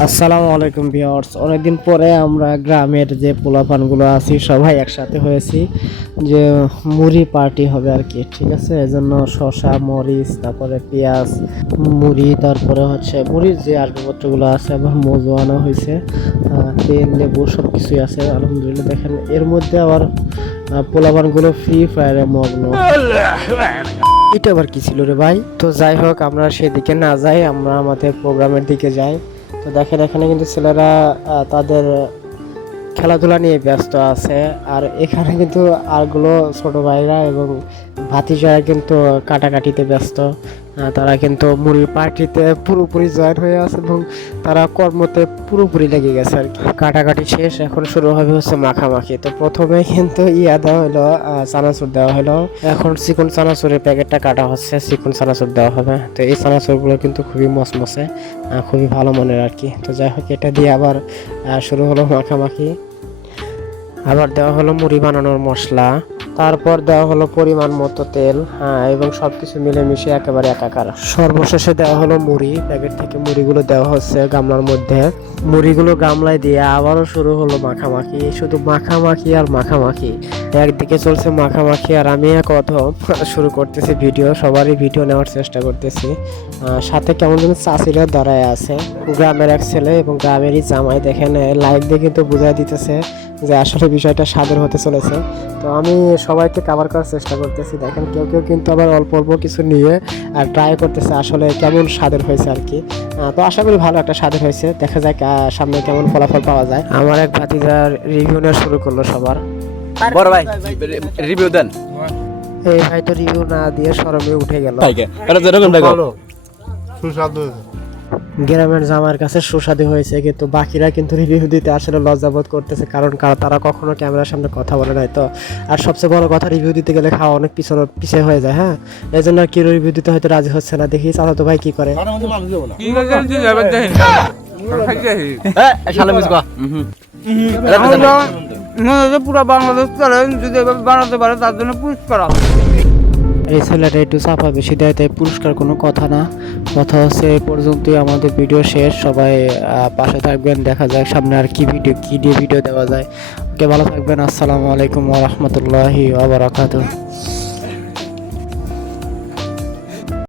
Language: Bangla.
আসসালামু আলাইকুম ভিউয়ার্স, অনেকদিন পরে আমরা গ্রামের যে পোলাপানগুলো আছি সবাই একসাথে হয়েছি যে মুড়ি পার্টি হবে আর কি। ঠিক আছে, এজন্য শসা, মরিচ, তারপরে পেঁয়াজ, মুড়ি, তারপরে হচ্ছে মুড়ির যে আসবাবপত্রগুলো আছে, আবার মজু আনা হয়েছে, তেল, লেবু সব কিছুই আছে আলহামদুলিল্লাহ। দেখেন এর মধ্যে আবার পোলাপানগুলো ফ্রি ফায়ারে মগ্ন। এটা আবার কি ছিল রে ভাই? তো যাই হোক, আমরা সেদিকে না যাই, আমরা আমাদের প্রোগ্রামের দিকে যাই। তো দেখেন এখানে কিন্তু ছেলেরা তাদের খেলাধুলা নিয়ে ব্যস্ত আছে, আর এখানে কিন্তু আরগুলো ছোট ভাইরা এবং ভাতিজারা কিন্তু কাটাকাটিতে ব্যস্ত। তারা কিন্তু মুড়ির পার্টিতে পুরোপুরি জয়েন হয়ে আছে এবং তারা কর্মতে পুরোপুরি লেগে গেছে আর কি। কাটাকাটি শেষ, এখন শুরু হবে হচ্ছে মাখামাখি। তো প্রথমে কিন্তু দেওয়া হলো, চানাচুর দেওয়া হলো। এখন চিকন চানাচুরের প্যাকেটটা কাটা হচ্ছে, চিকন চানাচুর দেওয়া হবে। তো এই চানাচুরগুলো কিন্তু খুবই মচমচে, খুবই ভালো মানের আর কি। তো যাই হোক, এটা দিয়ে আবার শুরু হলো মাখামাখি। আবার দেওয়া হলো মুড়ি বানানোর মশলা, তারপর দেওয়া হলো পরিমাণ মতো তেল, এবং সবকিছু মিলেমিশে একেবারে একাকার। সর্বশেষে দেওয়া হলো মুড়ি, প্যাকেট থেকে মুড়িগুলো দেওয়া হচ্ছে গামলার মধ্যে। মুড়িগুলো গামলায় দিয়ে আবারও শুরু হলো মাখামাখি, শুধু মাখামাখি আর মাখামাখি। একদিকে চলছে মাখামাখি আর আমি এক অধম শুরু করতেছি ভিডিও, সবারই ভিডিও নেওয়ার চেষ্টা করতেছি। সাথে কেমন যেন চাষিরা দাঁড়ায় আছে, গ্রামের এক ছেলে এবং গ্রামেরই জামাই। দেখেন লাইভ দিয়ে কিন্তু বোঝাই দিতেছে যে আসলে বিষয়টা স্বাদের হতে চলেছে। তো আমি সবাইকে কাভার করার চেষ্টা করতেছি। দেখেন কেউ কেউ কিন্তু আবার অল্প অল্প কিছু নিয়ে ট্রাই করতেছে আসলে কেমন স্বাদের হয়েছে আর কি। তো আশা করি ভালো একটা স্বাদের হয়েছে, দেখা যাক সামনে কেমন ফলাফল পাওয়া যায়। আমার এক ভাতিজার রিভিউ নেওয়া শুরু করলো সবার। বড় ভাই রিভিউ দেন। এই ভাই তো রিভিউ না দিয়ে শরমে উঠে গেল। সুস্বাদু। গ্রামের জামার কাছে সুস্বাদু হয়েছে, কিন্তু বাকিরা কিন্তু রিভিউ দিতে আসলে লজ্জাবোধ করতেছে, কারণ তারা কখনো ক্যামেরার সামনে কথা বলে নাই তো। আর সবচেয়ে বড় কথা, রিভিউ দিতে গেলে খাওয়া অনেক পিছিয়ে হয়ে যায়। হ্যাঁ, এই জন্য কি রিভিউ দিতে হয়তো রাজি হচ্ছে না। দেখি চাচা তো ভাই কি করে। পুরা বাংলাদেশ চ্যালেঞ্জ যদি এভাবে বানাতে পারে তার জন্য পুরস্কার আছে। এই ছেলেটা একটু চাপা বেশি দেয়, তাই পুরস্কার কোনো কথা না। কথা হচ্ছে এই পর্যন্তই, আমাদের ভিডিও শেষ। সবাই পাশে থাকবেন, দেখা যাক সামনে আর কি দিয়ে ভিডিও দেওয়া যায়। ওকে, ভালো থাকবেন। আসসালামু আলাইকুম ওয়া রাহমাতুল্লাহি ওয়া বারাকাতুহু।